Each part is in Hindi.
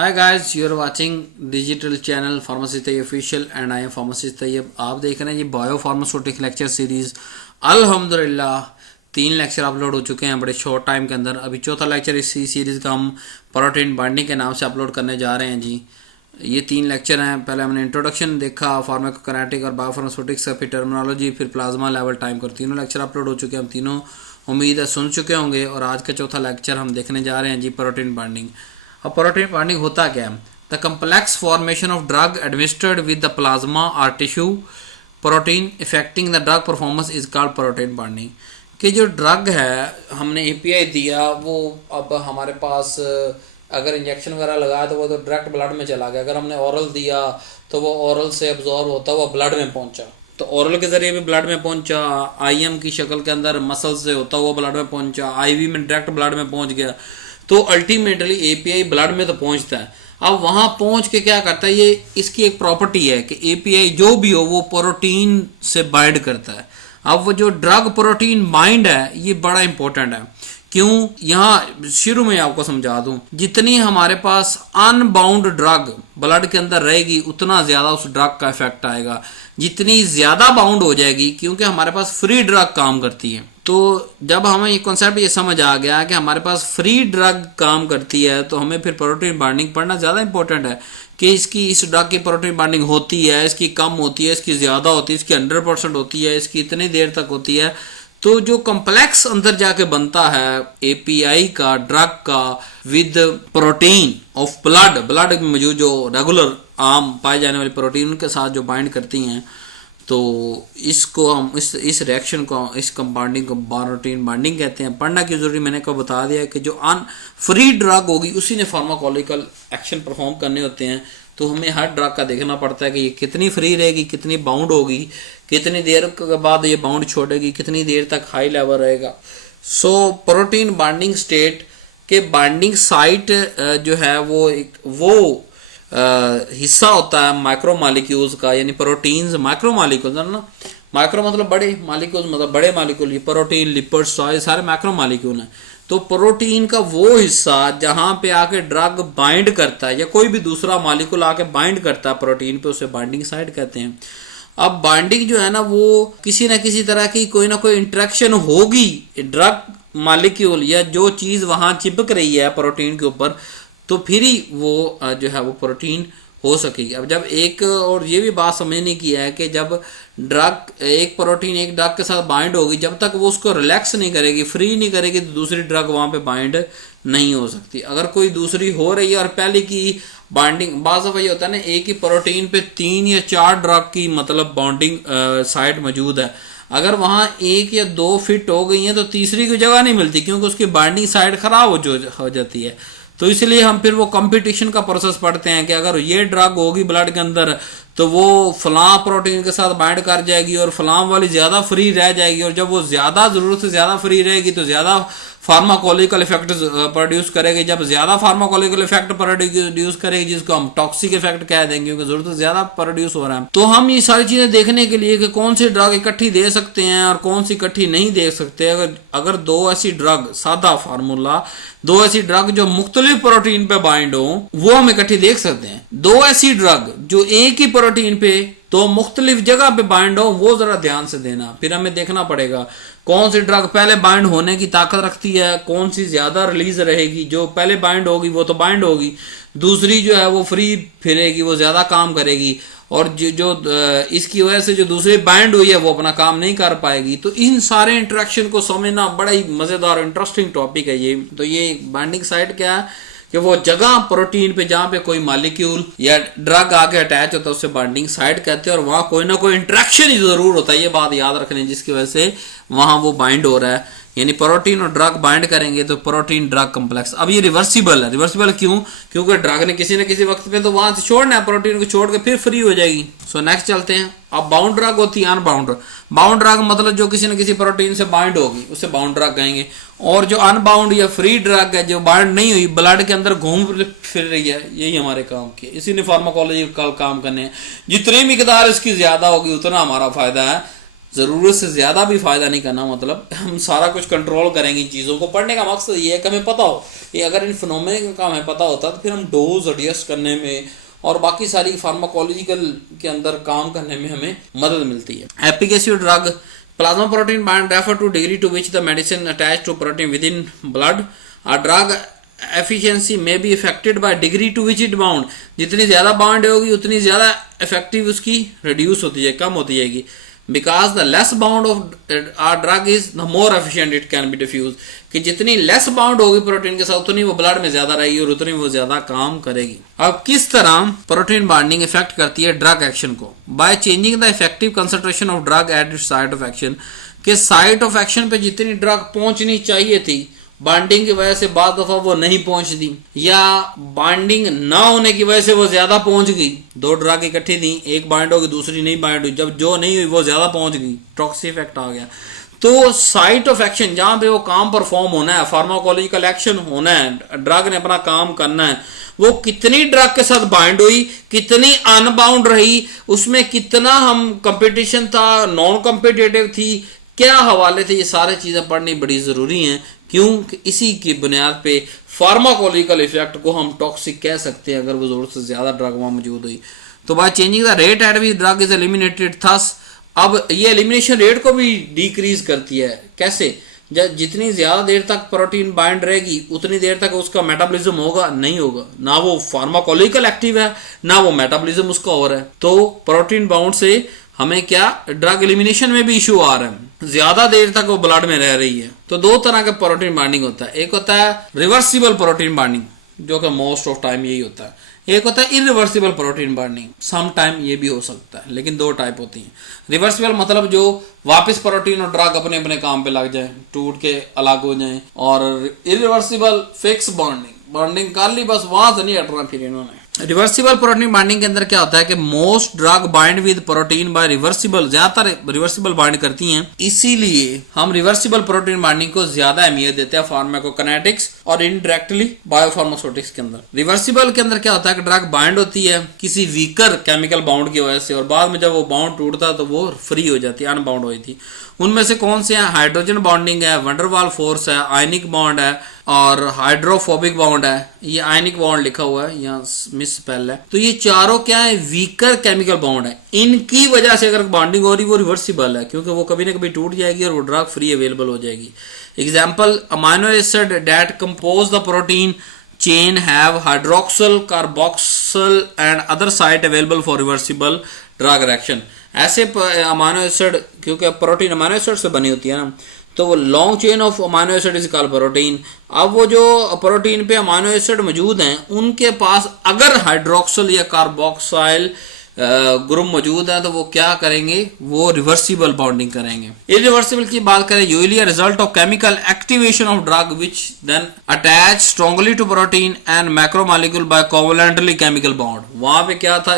Hi guys, you are watching digital channel pharmacy Taiyab official and I am pharmacist Taiyab. आप देख रहे हैं ये बायो फार्मास्यूटिक लेक्चर सीरीज। अल्हम्दुलिल्लाह 3 लेक्चर अपलोड हो चुके हैं बड़े शॉर्ट टाइम के अंदर। अभी चौथा लेक्चर इसी सीरीज़ का हम प्रोटीन बाइंडिंग के नाम से अपलोड करने जा रहे हैं जी। ये 3 लेक्चर हैं। पहले हमने इंट्रोडक्शन देखा, फार्माकोकाइनेटिक और बायोफार्मास्यूटिक्स का, फिर टर्मिनोलॉजी, फिर प्लाज्मा लेवल टाइम कर तीनों लेक्चर अपलोड हो चुके हैं। हम तीनों उम्मीद है सुन चुके होंगे। और आज का चौथा लेक्चर हम देखने जा रहे हैं जी प्रोटीन बाइंडिंग। अब प्रोटीन बाइंडिंग होता क्या है? The complex formation of drug administered with the plasma और tissue protein affecting the drug performance is called protein binding. कि जो ड्रग है हमने एपीआई दिया, वो अब हमारे पास अगर इंजेक्शन वगैरह लगाया तो वो तो डायरेक्ट ब्लड में चला गया। अगर हमने ओरल दिया तो वो ओरल से एब्जॉर्ब होता हुआ ब्लड में पहुंचा, तो ओरल के जरिए भी ब्लड में पहुंचा, आईएम की शक्ल के अंदर मसल से होता हुआ ब्लड में पहुंचा, आईवी में डायरेक्ट ब्लड में पहुंच गया। तो अल्टीमेटली एपीआई ब्लड में तो पहुंचता है। अब वहां पहुंच के क्या करता है, ये इसकी एक प्रॉपर्टी है कि एपीआई जो भी हो वो प्रोटीन से बाइंड करता है। अब वो जो ड्रग प्रोटीन बाइंड है ये बड़ा इंपॉर्टेंट है। क्यों? यहां शुरू में आपको समझा दूं, जितनी हमारे पास अनबाउंड ड्रग ब्लड के अंदर रहेगी उतना ज्यादा उस ड्रग का इफेक्ट आएगा। जितनी ज्यादा बाउंड हो जाएगी, क्योंकि हमारे पास फ्री ड्रग काम करती है, तो जब हमें ये कॉन्सेप्ट ये समझ आ गया कि हमारे पास फ्री ड्रग काम करती है, तो हमें फिर प्रोटीन बाइंडिंग पढ़ना ज़्यादा इंपॉर्टेंट है कि इसकी इस ड्रग की प्रोटीन बाइंडिंग होती है, इसकी कम होती है, इसकी ज़्यादा होती है, इसकी 100% होती है, इसकी इतनी देर तक होती है। तो जो कम्प्लेक्स अंदर जाके बनता है एपीआई का, ड्रग का, विद प्रोटीन ऑफ ब्लड में मौजूद जो रेगुलर आम पाए जाने वाली प्रोटीन उनके साथ जो बाइंड करती हैं, तो इसको हम इस रिएक्शन को, इस कंपाउंडिंग को प्रोटीन बाइंडिंग कहते हैं। पढ़ना की जरूरी मैंने को बता दिया कि जो अन फ्री ड्रग होगी उसी ने फार्माकोलॉजिकल एक्शन परफॉर्म करने होते हैं। तो हमें हर ड्रग का देखना पड़ता है कि ये कितनी फ्री रहेगी, कितनी बाउंड होगी, कितनी देर के बाद ये बाउंड छोड़ेगी, कितनी देर तक हाई लेवल रहेगा। सो प्रोटीन बाइंडिंग स्टेट के बाइंडिंग साइट जो है वो हिस्सा होता है माइक्रो मालिक्यूल्स का, यानी प्रोटीन्स माइक्रो मालिक्यूल्स है ना। माइक्रो मतलब बड़े, मालिक्यूल्स मतलब बड़े मालिक्यूल। ये प्रोटीन, लिपिड, सॉय सारे माइक्रो मालिक्यूल हैं। तो प्रोटीन का वो हिस्सा जहां पे आके ड्रग बाइंड करता है या कोई भी दूसरा मालिक्यूल आके बाइंड करता है प्रोटीन पे, उसे बाइंडिंग साइट कहते हैं। अब बाइंडिंग जो है ना, वो किसी ना किसी तरह की कोई ना कोई इंटरेक्शन होगी ड्रग मालिक्यूल या जो चीज वहां चिपक रही है प्रोटीन के ऊपर, तो फिर ही वो जो है वो प्रोटीन हो सकेगी। अब जब एक और ये भी बात समझने की है कि जब ड्रग एक प्रोटीन एक ड्रग के साथ बाइंड होगी, जब तक वो उसको रिलैक्स नहीं करेगी, फ्री नहीं करेगी, तो दूसरी ड्रग वहां पे बाइंड नहीं हो सकती। अगर कोई दूसरी हो रही है और पहले की बाइंडिंग, बाज़ दफ़ा ये होता है ना, एक ही प्रोटीन पे 3 या 4 ड्रग की मतलब बाइंडिंग साइट मौजूद है। अगर वहां 1 या 2 फिट हो गई हैं तो तीसरी की जगह नहीं मिलती, क्योंकि उसकी बाइंडिंग साइट खराब हो जाती है। तो इसलिए हम फिर वो कंपटीशन का प्रोसेस पढ़ते हैं कि अगर ये ड्रग होगी ब्लड के अंदर तो वो फलां प्रोटीन के साथ बाइंड कर जाएगी और फलां वाली ज्यादा फ्री रह जाएगी, और जब वो ज्यादा जरूरत से ज्यादा फ्री रहेगी तो ज्यादा फार्माकोलॉजिकल इफेक्ट प्रोड्यूस करेगी। जब ज्यादा फार्माकोलॉजिकल इफेक्ट प्रोड्यूस करेगी, जिसको हम टॉक्सिक इफेक्ट कह देंगे, क्योंकि जरूरत से ज्यादा प्रोड्यूस हो रहा है। तो हम ये सारी चीजें देखने के लिए कि कौन सी ड्रग इकट्ठी दे सकते हैं और कौन सी इकट्ठी नहीं दे सकते, अगर 2 ऐसी ड्रग, सादा फार्मूला, 2 ऐसी ड्रग जो मुख्तलिफ प्रोटीन पे बाइंड हो, वो हम इकट्ठी देख सकते हैं। 2 ऐसी ड्रग जो एक ही प्रोटीन पे तो मुख्तलिफ जगह पे बाइंड हो, वो जरा ध्यान से देना। फिर हमें देखना पड़ेगा कौन सी ड्रग पहले बाइंड होने की ताकत रखती है, कौन सी ज्यादा रिलीज रहेगी। जो पहले बाइंड होगी वो तो बाइंड होगी, दूसरी जो है वो फ्री फिरेगी, वो ज्यादा काम करेगी, और जो इसकी वजह से जो दूसरी बाइंड हुई है वो अपना काम नहीं कर पाएगी। तो इन सारे इंटरेक्शन को समझना बड़ा ही मजेदार और इंटरेस्टिंग टॉपिक है ये। तो ये बाइंडिंग साइट क्या है कि वो जगह प्रोटीन पे जहां पे कोई मॉलिक्यूल या ड्रग आके अटैच होता है उसे बाइंडिंग साइट कहते हैं, और वहां कोई ना कोई इंटरेक्शन ही जरूर होता है। ये बात याद रखनी, जिसकी वजह से वहां वो बाइंड हो रहा है। यानी प्रोटीन और ड्रग बाइंड करेंगे तो प्रोटीन ड्रग कम्प्लेक्स। अब ये रिवर्सिबल है। रिवर्सिबल क्यों? क्योंकि ड्रग ने किसी न किसी वक्त पे तो वहां से छोड़ना है, प्रोटीन को छोड़ के फिर फ्री हो जाएगी। सो नेक्स्ट चलते हैं। अब बाउंड ड्रग होती है अनबाउंड। बाउंड ड्रग मतलब जो किसी न किसी प्रोटीन से बाइंड होगी उसे बाउंड ड्रग कहेंगे। और जो अनबाउंड या फ्री ड्रग है, जो बाइंड नहीं हुई, ब्लड के अंदर घूम फिर रही है, यही हमारे काम की है। इसी ने फार्माकोलॉजी का काम करने हैं। जितनी मिकदार इसकी ज्यादा होगी उतना हमारा फायदा है। ज़रूरत से ज़्यादा भी फ़ायदा नहीं करना, मतलब हम सारा कुछ कंट्रोल करेंगे इन चीज़ों को। पढ़ने का मकसद ये है कि हमें पता हो, ये अगर इन फिनोमेना का हमें पता होता तो फिर हम डोज एडजस्ट करने में और बाकी सारी फार्माकोलॉजिकल के अंदर काम करने में हमें मदद मिलती है। Efficacy of drug, plasma protein bind refer to degree to which the medicine attach to protein within blood. A drug efficiency may be affected by degree to which it bound, जितनी ज़्यादा बाउंड होगी उतनी ज़्यादा इफेक्टिव उसकी रिड्यूस होती है, कम होती जाएगी। Because the less bound of are drug is the more efficient it can be diffuse, कि जितनी लेस बाउंड होगी प्रोटीन के साथ उतनी वो ब्लड में ज्यादा रहेगी और उतनी वो ज्यादा काम करेगी। अब किस तरह प्रोटीन बाइंडिंग इफेक्ट करती है ड्रग एक्शन को? By changing the effective concentration of drug at its site of action, कि साइट ऑफ एक्शन पे जितनी ड्रग पहुंचनी चाहिए थी बाइंडिंग की वजह से बाद दफा वो नहीं पहुंचती, या बाइंडिंग ना होने की वजह से वो ज्यादा पहुंच गई। दो ड्रग इकट्ठी थी, एक बाइंड होगी दूसरी नहीं बाइंड हुई, जब जो नहीं हुई वो ज्यादा पहुंच गई, टॉक्सिक इफेक्ट आ गया। तो साइट ऑफ एक्शन जहां पे वो काम परफॉर्म होना है, फार्माकोलॉजिकल एक्शन होना है, ड्रग ने अपना काम करना है, वो कितनी ड्रग के साथ बाइंड हुई, कितनी अनबाउंड रही, उसमें कितना हम कंपटीशन था, नॉन कॉम्पिटिटिव थी, क्या हवाले थे, ये सारी चीजें पढ़नी बड़ी जरूरी हैं। क्योंकि इसी की बुनियाद पे फार्माकोलॉजिकल इफेक्ट को हम टॉक्सिक कह सकते हैं अगर वो जरूरत से ज्यादा ड्रग वहां मौजूद हुई। तो by changing the rate at which drug is eliminated, thus अब ये एलिमिनेशन रेट को भी डिक्रीज करती है। कैसे? जितनी ज्यादा देर तक प्रोटीन बाइंड रहेगी उतनी देर तक उसका मेटाबॉलिज्म होगा नहीं होगा, ना वो फार्माकोलॉजिकल एक्टिव है ना वो मेटाबॉलिज्म उसका हो रहा है। तो प्रोटीन बाउंड से हमें क्या ड्रग एलिमिनेशन में भी इशू आ रहा है, ज्यादा देर तक वो ब्लड में रह रही है। तो दो तरह का प्रोटीन बाइंडिंग होता है, एक होता है रिवर्सिबल प्रोटीन बाइंडिंग जो कि मोस्ट ऑफ टाइम यही होता है, एक होता है irreversible protein binding, some time ये भी हो सकता है, लेकिन दो टाइप होती हैं। रिवर्सिबल मतलब जो वापस प्रोटीन और ड्रग अपने अपने काम पे लग जाए, टूट के अलग हो जाए, और इरिवर्सिबल फिक्स बॉन्डिंग कर ली बस, वहां से नहीं हटना फिर इन्होंने। रिवर्सिबल प्रोटीन बाइंडिंग के अंदर क्या होता है कि most drug bind with protein bye reversible, ज्यादातर रिवर्सिबल बाइंड करती हैं, इसीलिए हम रिवर्सिबल प्रोटीन बाइंडिंग को ज्यादा अहमियत देते हैं फार्माकोकाइनेटिक्स और इनडायरेक्टली बायोफार्मास्यूटिक्स के अंदर। रिवर्सिबल के अंदर क्या होता है कि ड्रग बाइंड होती है किसी वीकर केमिकल बाउंड की वजह से, और बाद में जब वो बाउंड टूटता है तो वो फ्री हो जाती है, अनबाउंड हो जाती है। उनमें से कौन से हैं? हाइड्रोजन बॉन्डिंग है, वंडरवाल फोर्स है, आयनिक बॉन्ड है और हाइड्रोफोबिक बॉन्ड है। ये आयनिक बॉन्ड लिखा हुआ है, यहाँ मिस स्पेल है। तो ये चारों क्या है? वीकर केमिकल बॉन्ड है। इनकी वजह से अगर बॉन्डिंग हो रही वो रिवर्सिबल है, क्योंकि वो कभी ना कभी टूट जाएगी और वो ड्रग फ्री अवेलेबल हो जाएगी। Example, amino acid that compose the protein chain have hydroxyl, carboxyl and other site available for reversible drug reaction। ऐसे अमाइनो एसिड, क्योंकि प्रोटीन अमाइनो एसिड से बनी होती है ना, तो वो long chain of amino acid is called protein. अब वो जो प्रोटीन पे अमाइनो एसिड मौजूद हैं उनके पास अगर हाइड्रोक्सिल या कार्बोक्साइल ग्रुप मौजूद है तो वो क्या करेंगे? वो रिवर्सिबल बॉन्डिंग करेंगे। इरिवर्सिबल की बात करें, usually result of chemical activation of drug which then attach strongly to protein and macromolecule by covalently chemical bond. वहां पे क्या था?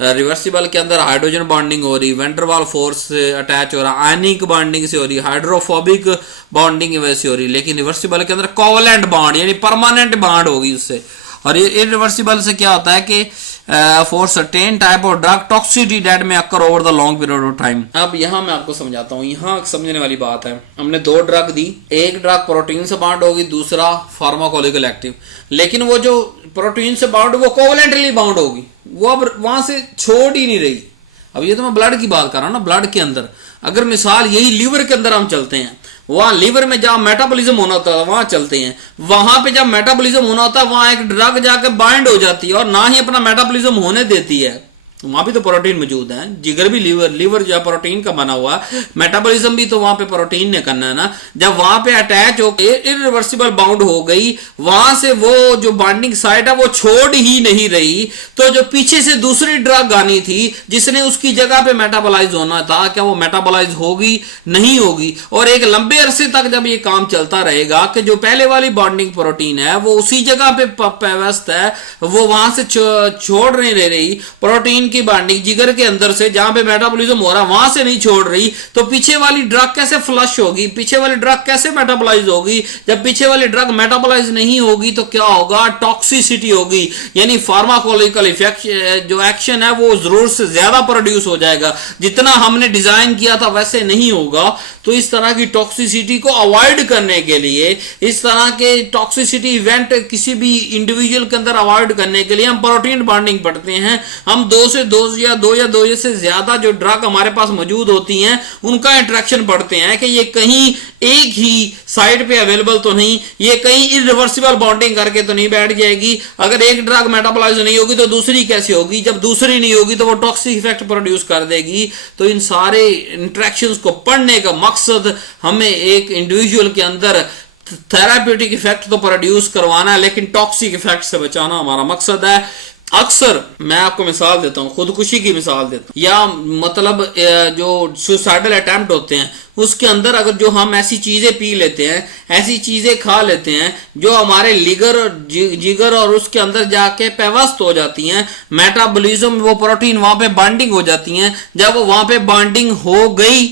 रिवर्सिबल के अंदर हाइड्रोजन बॉन्डिंग हो रही, वेंडरवाल फोर्स से अटैच हो रहा, आयनिक बॉन्डिंग से हो रही, हाइड्रोफोबिक बॉन्डिंग की वजह से हो रही, लेकिन रिवर्सिबल के अंदर कोवलेंट बॉन्ड यानी परमानेंट बॉन्ड होगी उससे। और ये इरिवर्सिबल से क्या होता है कि for certain type of drug toxicity that may occur over the long period of time. अब यहाँ मैं आपको समझाता हूँ, यहाँ समझने वाली बात है। हमने दो ड्रग दी, एक ड्रग प्रोटीन से बाउंड होगी, दूसरा फार्माकोलॉजिकल एक्टिव, लेकिन वो जो प्रोटीन से बाउंड वो कोवलेंटली बाउंड होगी, वो अब वहां से छोड़ ही नहीं रही। अब ये तो मैं ब्लड की बात कर रहा हूँ ना, ब्लड के अंदर अगर मिसाल यही लीवर के अंदर हम चलते हैं, वहां लीवर में जहां मेटाबॉलिज्म होना होता है वहां चलते हैं, वहां पे जब मेटाबॉलिज्म होना होता है वहां एक ड्रग जाकर बाइंड हो जाती है और ना ही अपना मेटाबॉलिज्म होने देती है। वहां भी तो प्रोटीन मौजूद है, जिगर भी लीवर जो प्रोटीन का बना हुआ, मेटाबॉलिज्म भी तो वहां पे प्रोटीन ने करना है ना। जब वहां पे अटैच हो इरिवर्सिबल बाउंड हो गई, वहां से वो जो बॉन्डिंग साइट है वो छोड़ ही नहीं रही, तो जो पीछे से दूसरी ड्रग आनी थी जिसने उसकी जगह पे मेटाबोलाइज होना था, क्या वो मेटाबोलाइज होगी? नहीं होगी। और एक लंबे अरसे तक जब ये काम चलता रहेगा कि जो पहले वाली बॉन्डिंग प्रोटीन है वो उसी जगह पे व्यस्त है, वो वहां से छोड़ नहीं रही, प्रोटीन की बाइंडिंग जिगर के अंदर से जहां पे मेटाबॉलिज्म हो रहा है वहां से नहीं छोड़ रही, तो पीछे वाली ड्रग कैसे फ्लश होगी, पीछे वाली ड्रग कैसे मेटाबोलाइज होगी? जब पीछे वाली ड्रग मेटाबोलाइज नहीं होगी तो क्या होगा? टॉक्सिसिटी होगी, यानी फार्माकोलॉजिकल इफेक्ट जो एक्शन है वो जरूर से ज्यादा प्रोड्यूस हो जाएगा, जितना हमने डिजाइन किया था वैसे नहीं होगा। तो इस तरह की टॉक्सिसिटी को अवॉइड करने के लिए, इस तरह के टॉक्सिसिटी इवेंट किसी भी इंडिविजुअल के अंदर अवॉइड करने के लिए हम प्रोटीन बॉन्डिंग पढ़ते हैं। हम दो या दो से ज्यादा जो ड्रग हमारे पास मौजूद होती हैं उनका इंटरेक्शन पढ़ते हैं कि ये कहीं एक ही साइड पे अवेलेबल तो नहीं, ये कहीं इरिवर्सिबल बॉन्डिंग करके तो नहीं बैठ जाएगी। अगर एक ड्रग मेटाबोलाइज नहीं होगी तो दूसरी कैसे होगी? जब दूसरी नहीं होगी तो वो टॉक्सिक इफेक्ट प्रोड्यूस कर देगी। तो इन सारे इंटरेक्शंस को पढ़ने का मकसद हमें एक इंडिविजुअल के अंदर थेराप्यूटिक इफेक्ट तो प्रोड्यूस करवाना है, लेकिन टॉक्सिक इफेक्ट से बचाना हमारा मकसद है। अक्सर मैं आपको मिसाल देता हूं, खुदकुशी की मिसाल देता हूं, या मतलब जो सुसाइडल अटेम्प्ट होते हैं उसके अंदर अगर जो हम ऐसी चीजें पी लेते हैं, ऐसी चीजें खा लेते हैं जो हमारे जिगर और उसके अंदर जाके पेवस्त हो जाती हैं, मेटाबॉलिज्म वो प्रोटीन वहां पे बॉन्डिंग हो जाती हैं। जब वो वहां पे बॉन्डिंग हो गई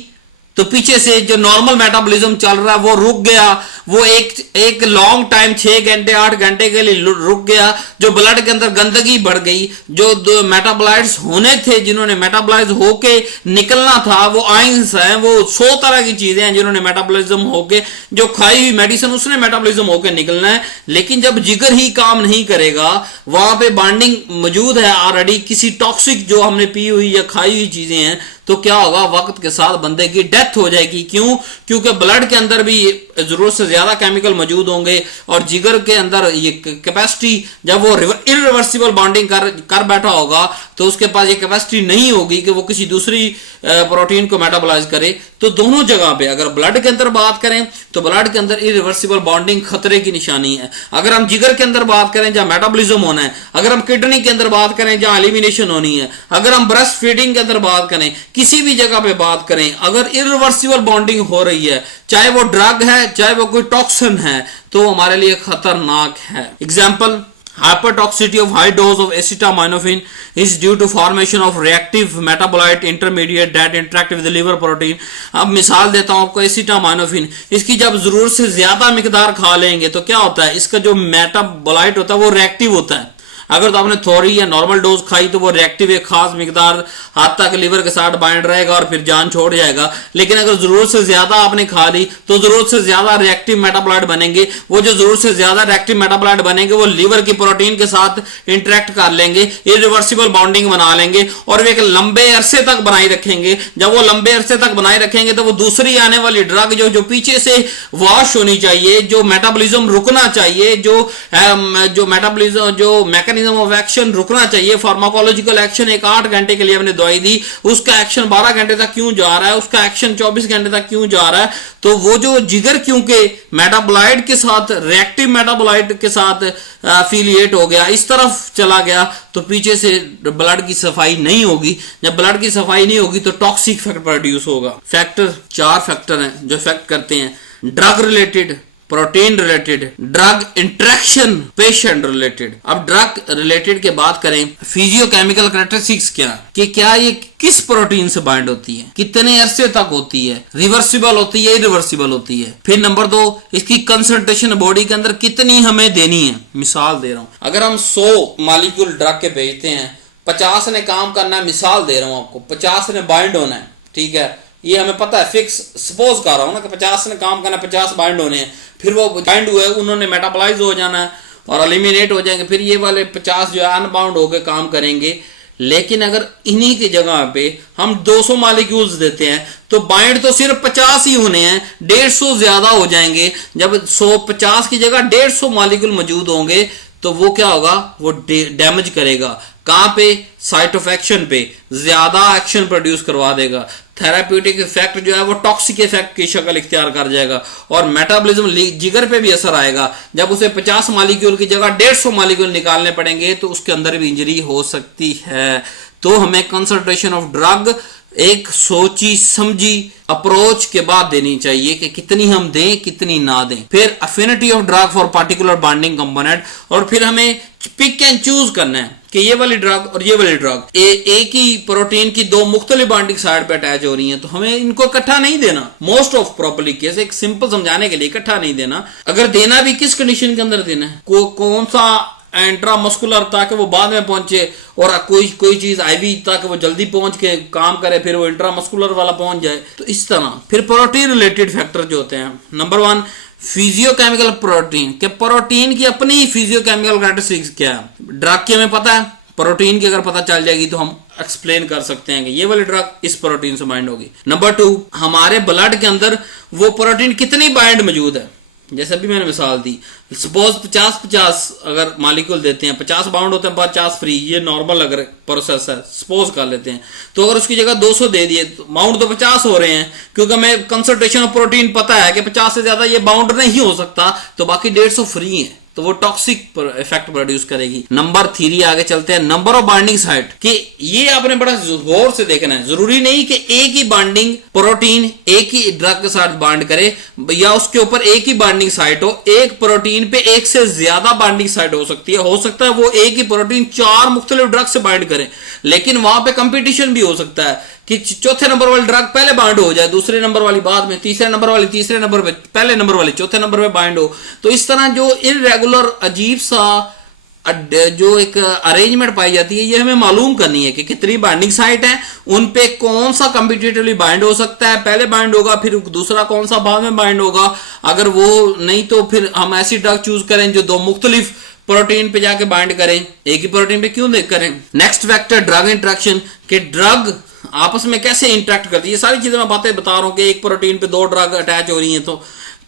तो पीछे से जो नॉर्मल मेटाबॉलिज्म चल रहा है वो रुक गया, वो एक लॉन्ग टाइम 6 घंटे 8 घंटे के लिए रुक गया। जो ब्लड के अंदर गंदगी बढ़ गई, जो मेटाबोलाइट्स होने थे, जिन्होंने मेटाबोलाइज होके निकलना था, वो आइंस हैं, वो 100 तरह की चीजें हैं जिन्होंने मेटाबॉलिज्म होके, जो खाई हुई मेडिसिन उसने मेटाबॉलिज्म होके निकलना है। लेकिन जब जिगर ही काम नहीं करेगा, वहां पे बॉन्डिंग मौजूद है ऑलरेडी किसी टॉक्सिक जो हमने पी हुई या खाई हुई चीजें हैं, तो क्या होगा? वक्त के साथ बंदे की डेथ हो जाएगी। क्यों? क्योंकि ब्लड के अंदर भी जरूरत से ज्यादा केमिकल मौजूद होंगे और जिगर के अंदर ये कैपेसिटी, जब वो इरिवर्सिबल बॉन्डिंग कर बैठा होगा तो उसके पास ये कैपेसिटी नहीं होगी कि वो किसी दूसरी प्रोटीन को मेटाबोलाइज करे। तो दोनों जगह पे अगर ब्लड के अंदर बात करें तो ब्लड के अंदर इरिवर्सिबल बॉन्डिंग खतरे की निशानी है। अगर हम जिगर के अंदर बात करें जहां मेटाबॉलिज्म होना है, अगर हम किडनी के अंदर बात करें जहां एलिमिनेशन होनी है, अगर हम ब्रेस्ट फीडिंग के अंदर बात करें, किसी भी जगह पे बात करें, अगर इरिवर्सिबल बॉन्डिंग हो रही है, चाहे वो ड्रग है चाहे वो कोई टॉक्सिन है, तो हमारे लिए खतरनाक है। Example, hypertoxicity of high dose of acetaminophen is due to formation of reactive metabolite intermediate that interact with the liver protein। अब मिसाल देता हूं आपको एसिटामाइनोफिन, इसकी जब जरूरत से ज्यादा मिकदार खा लेंगे तो क्या होता है? इसका जो मेटाबोलाइट होता है वो रिएक्टिव होता है। अगर तो आपने थोड़ी या नॉर्मल डोज खाई तो वो रिएक्टिव एक खास मिकदार हाथ तक लिवर के साथ बाइंड रहेगा और फिर जान छोड़ जाएगा। लेकिन अगर जरूरत से ज्यादा आपने खा ली तो जरूरत से ज्यादा रिएक्टिव मेटाबोलाइट बनेंगे। वो जो जरूरत से ज्यादा रिएक्टिव मेटाबोलाइट बनेंगे वो लिवर की प्रोटीन के साथ इंटरेक्ट कर लेंगे, इरिवर्सिबल बॉन्डिंग बना लेंगे और वे एक लंबे अरसे तक बनाए रखेंगे। जब वो लंबे अरसे तक बनाए रखेंगे तो वो दूसरी आने वाली ड्रग जो पीछे से वॉश होनी चाहिए, जो मेटाबॉलिज्म रुकना चाहिए, जो मेटाबॉलिज्म जो मैकेनिज्म ऑफ एक्शन रुकना चाहिए, फार्माकोलॉजिकल एक्शन एक 8 घंटे के लिए हमने दवाई दी, उसका एक्शन 12 घंटे तक क्यों जा रहा है, उसका एक्शन 24 घंटे तक क्यों जा रहा है? तो वो जो जिगर क्योंकि मेटाबोलाइट के साथ, रिएक्टिव मेटाबोलाइट के साथ एफिलिएट हो गया, इस तरफ चला गया, तो पीछे से ब्लड की सफाई नहीं होगी। जब ब्लड की सफाई नहीं होगी तो टॉक्सिक इफेक्ट प्रोड्यूस होगा। फैक्टर 4 फैक्टर हैं जो इफेक्ट करते हैं: drug related, protein related, drug interaction, patient related. अब ड्रग रिलेटेड के बात करें, फिजियोकेमिकल कैरेक्टरिस्टिक्स कि क्या ये किस प्रोटीन से बाइंड होती है, कितने अरसे तक होती है, रिवर्सिबल होती है, इरिवर्सिबल होती है। फिर नंबर 2, इसकी कंसंट्रेशन बॉडी के अंदर कितनी हमें देनी है। मिसाल दे रहा हूं, अगर हम 100 मॉलिक्यूल ड्रग के भेजते हैं, 50 ने काम करना है, मिसाल दे रहा हूं आपको, 50 ने बाइंड होना है, ठीक है, ये हमें पता है, फिक्स सपोज कर रहा हूं ना कि 50 ने काम करना है, 50 बाइंड होने हैं, फिर वो बाइंड हुए, उन्होंने मेटाबोलाइज हो जाना है और एलिमिनेट हो जाएंगे, फिर ये वाले 50 जो है अनबाउंड होकर काम करेंगे। लेकिन अगर इन्हीं की जगह पे हम 200 मॉलिक्यूल्स देते हैं तो बाइंड तो सिर्फ 50 ही होने हैं, 150 ज्यादा हो जाएंगे। जब 150 की जगह 150 मॉलिक्यूल मौजूद होंगे तो वो क्या होगा, वो डैमेज करेगा। कहां पे? साइट ऑफ एक्शन पे ज्यादा एक्शन प्रोड्यूस करवा देगा। थेराप्यूटिक इफेक्ट जो है वो टॉक्सिक इफेक्ट की शक्ल इख्तियार कर जाएगा और मेटाबॉलिज्म जिगर पे भी असर आएगा। जब उसे 50 मॉलिक्यूल की जगह 150 मॉलिक्यूल निकालने पड़ेंगे तो उसके अंदर भी इंजरी हो सकती है। तो हमें कंसंट्रेशन ऑफ ड्रग एक सोची समझी अप्रोच के बाद देनी चाहिए कि कितनी हम दें कितनी ना दें। फिर affinity of drug for particular binding component, और फिर हमें पिक एंड चूज करना है कि ये वाली ड्रग और ये वाली ड्रग एक ही प्रोटीन की दो मुख्तलिफ बाइंडिंग साइड पे अटैच हो रही हैं, तो हमें इनको इकट्ठा नहीं देना। मोस्ट ऑफ प्रॉपर्ली केस एक सिंपल समझाने के लिए इकट्ठा नहीं देना। अगर देना भी किस कंडीशन के अंदर देना है, कौन सा इंट्रामस्कुलर ताकि वो बाद में पहुंचे, और कोई चीज आईवी ताकि वो जल्दी पहुंच के काम करे, फिर वो इंट्रामस्कुलर वाला पहुंच जाए। तो इस तरह फिर प्रोटीन रिलेटेड फैक्टर जो होते हैं, नंबर 1 फिजियोकेमिकल प्रोटीन के प्रोटीन की अपनी फिजियोकेमिकल कैरेक्टरिस्टिक्स क्या है। ड्रग की हमें पता है, प्रोटीन की अगर पता चल जाएगी तो हम एक्सप्लेन कर सकते हैं कि ये वाली ड्रग इस प्रोटीन से बाइंड होगी। नंबर 2 हमारे ब्लड के अंदर वो प्रोटीन कितनी बाइंड मौजूद है। जैसे अभी मैंने मिसाल दी, सपोज 50-50 अगर मॉलिक्यूल देते हैं, 50 बाउंड होते हैं 50 फ्री, ये नॉर्मल अगर प्रोसेस है सपोज कर लेते हैं, तो अगर उसकी जगह 200 दे दिए तो बाउंड तो 50 हो रहे हैं, क्योंकि हमें कंसंट्रेशन ऑफ प्रोटीन पता है कि 50 से ज्यादा ये बाउंड नहीं हो सकता, तो बाकी 150 फ्री है, तो वो टॉक्सिक इफेक्ट प्रोड्यूस करेगी। नंबर 3 आगे चलते हैं, नंबर ऑफ बाइंडिंग साइट, कि ये आपने बड़ा गौर से देखना है। जरूरी नहीं कि एक ही बाइंडिंग प्रोटीन एक ही ड्रग के साथ बाइंड करे या उसके ऊपर एक ही बाइंडिंग साइट हो। एक प्रोटीन पे एक से ज्यादा बाइंडिंग साइट हो सकती है, हो सकता है वो एक ही प्रोटीन 4 मुख्तलिफ ड्रग से बाइंड करे, लेकिन वहां पे कंपटीशन भी हो सकता है कि चौथे नंबर वाली ड्रग पहले बाइंड हो जाए, दूसरे नंबर वाली बाद में, तीसरे नंबर वाली तीसरे नंबर पे, पहले नंबर वाली चौथे नंबर पे बाइंड हो। तो इस तरह जो इररेगुलर अजीब सा जो एक अरेंजमेंट पाई जाती है, ये हमें मालूम करनी है कि कितनी बाइंडिंग साइट है, उन पे कौन सा कम्पिटिटिवली बाइंड हो सकता है, पहले बाइंड होगा, फिर दूसरा कौन सा बाद में बाइंड होगा। अगर वो नहीं तो फिर हम ऐसी ड्रग चूज करें जो 2 मुख्तलिफ प्रोटीन पे जाके बाइंड करें, एक ही प्रोटीन पे क्यों देख करें। नेक्स्ट फैक्टर ड्रग इंटरेक्शन, के ड्रग आपस में कैसे इंटरेक्ट करती है। ये सारी चीजें मैं बातें बता रहा हूं कि एक प्रोटीन पे 2 ड्रग अटैच हो रही हैं तो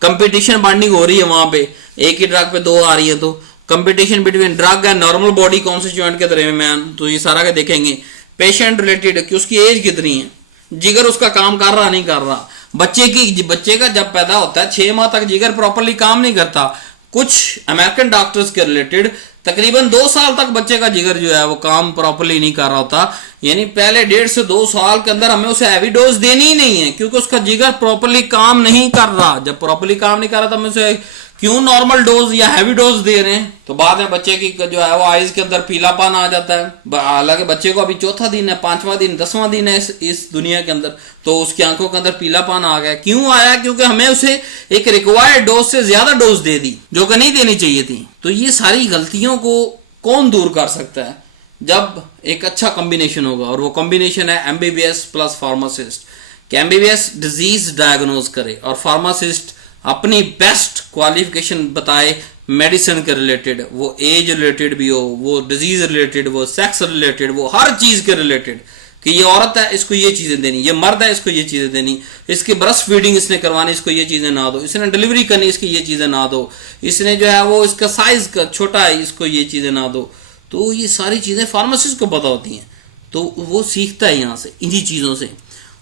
कंपटीशन बाइंडिंग हो रही है, वहां पे एक ही ड्रग पे 2 आ रही है, तो competition between drug and normal body constituent के तरह में, तो ये सारा के देखेंगे। पेशेंट रिलेटेड कि उसकी एज कितनी है, जिगर उसका काम कर रहा नहीं कर रहा। बच्चे का जब पैदा होता है 6 माह तक जिगर प्रॉपरली काम नहीं करता। कुछ अमेरिकन डॉक्टर्स के रिलेटेड तकरीबन 2 साल तक बच्चे का जिगर जो है वो काम प्रॉपरली नहीं कर रहा होता, यानी पहले 1.5 से 2 साल के अंदर हमें उसे हैवी डोज देनी ही नहीं है, क्योंकि उसका जिगर प्रॉपरली काम नहीं कर रहा। जब प्रॉपरली काम नहीं कर रहा तो हमें उसे क्यों नॉर्मल डोज या हैवी डोज दे रहे हैं। तो बाद में बच्चे की जो है वो आइज के अंदर पीलापन आ जाता है। हालांकि बच्चे को अभी 4था दिन है, 5वां दिन, 10वां दिन है इस दुनिया के अंदर, तो उसकी आंखों के अंदर पीलापन आ गया। क्यों आया? क्योंकि हमें उसे एक रिक्वायर्ड डोज से ज्यादा डोज दे दी जो कि नहीं देनी चाहिए थी। तो ये सारी गलतियों को कौन दूर कर सकता है? जब एक अच्छा कॉम्बिनेशन होगा, और वो कॉम्बिनेशन है एमबीबीएस प्लस फार्मासिस्ट। कि एमबीबीएस डिजीज डायग्नोज करे और फार्मासिस्ट अपनी बेस्ट क्वालिफिकेशन बताए मेडिसिन के रिलेटेड, वो एज रिलेटेड भी हो, वो डिजीज रिलेटेड, वो सेक्स रिलेटेड, वो हर चीज के रिलेटेड, कि ये औरत है इसको ये चीजें देनी, ये मर्द है इसको ये चीजें देनी, इसकी ब्रेस्ट फीडिंग इसने करवानी इसको ये चीजें ना दो, इसने डिलीवरी करनी इसकी ये चीजें ना दो, इसने जो है वो इसका साइज छोटा है इसको ये चीजें ना दो। तो ये सारी चीजें फार्मासिस्ट को पता होती हैं, तो वो सीखता है यहाँ से इन्हीं चीजों से।